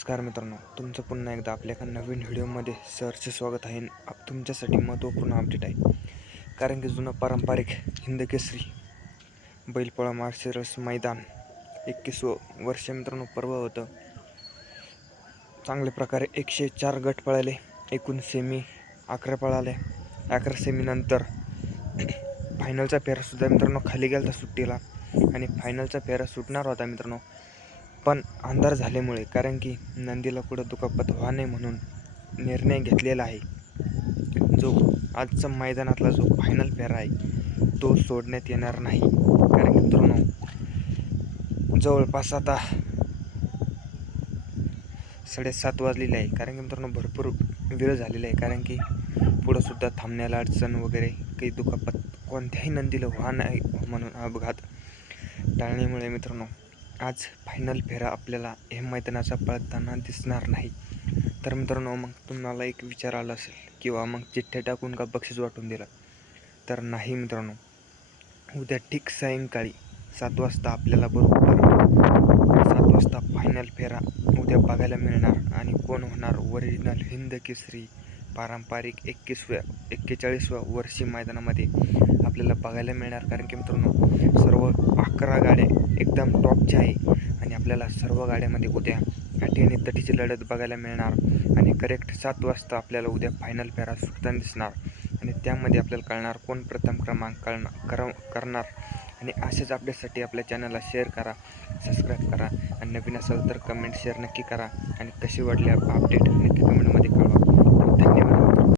नमस्कार मित्रांनो, तुमचं पुन्हा एकदा आपल्या एका नवीन व्हिडिओमध्ये सहर्ष स्वागत आहे. तुमच्यासाठी महत्त्वपूर्ण अपडेट आहे. कारण की जुनं पारंपरिक हिंदकेसरी बैलपोळा माळशिरस मैदान 21वं वर्ष मित्रांनो पर्व होतं. चांगल्या प्रकारे 104 गट पळाले, एकूण सेमी 11 पळाले. 11 सेमीनंतर फायनलचा फेरासुद्धा मित्रांनो खाली गेला होता सुट्टीला आणि फायनलचा फेरा सुटणार होता मित्रांनो, पण अंधार झाल्यामुळे कारण की नंदीला कुठं दुखापत व्हा नये म्हणून निर्णय घेतलेला आहे. जो आजचा मैदानातला जो फायनल फेरा आहे तो सोडण्यात येणार नाही. कारण की मित्रांनो जवळपास आता 7:30 वाजलेले आहे. कारण की मित्रांनो भरपूर वेळ झालेला आहे. कारण की पुढंसुद्धा थांबण्याला अडचण वगैरे काही दुखापत कोणत्याही नंदीला व्हा नाही म्हणून अपघात टाळण्यामुळे मित्रांनो आज फायनल फेरा आपल्याला हे मैदानाचा पळताना दिसणार नाही. तर मित्रांनो मग तुम्हाला एक विचार आला असेल किंवा मग चिठ्ठ्या टाकून का बक्षीस वाटून दिलं, तर नाही मित्रांनो. उद्या ठीक सायंकाळी 7 वाजता आपल्याला बरोबर 7 वाजता फायनल फेरा उद्या बघायला मिळणार आणि कोण होणार ओरिजिनल हिंद केसरी पारंपरिक 41व्या वर्षी मैदानामध्ये आपल्याला बघायला मिळणार. कारण की मित्रांनो सर्व 11 गाड्या एकदम टॉपच्या आहे आणि आपल्याला सर्व गाड्यामध्ये उद्या अटी आणि तटीची लढत बघायला मिळणार आणि करेक्ट 7 वाजता आपल्याला उद्या फायनल फेरा सुटताना दिसणार आणि त्यामध्ये आपल्याला कळणार कोण प्रथम क्रमांक करणार. आणि असेच अपडेटसाठी आपल्या चॅनलला शेअर करा, सबस्क्राईब करा आणि नवीन असाल तर कमेंट शेअर नक्की करा आणि कशी वाटली अपडेट नक्की कमेंटमध्ये कळवा.